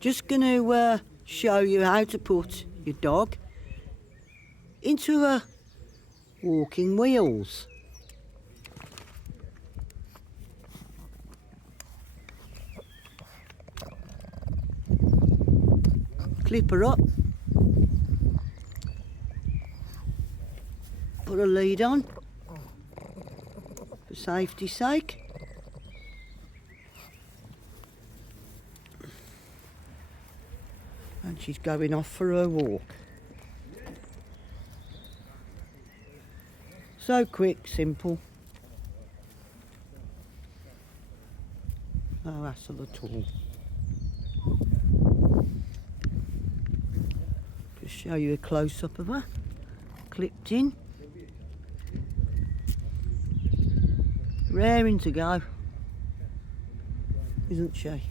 Just going to show you how to put your dog into a walking wheels. Clip her up, put a lead on for safety's sake. And she's going off for her walk. So quick, simple. No hassle at all. Just show you a close-up of her, clipped in. Raring to go, isn't she?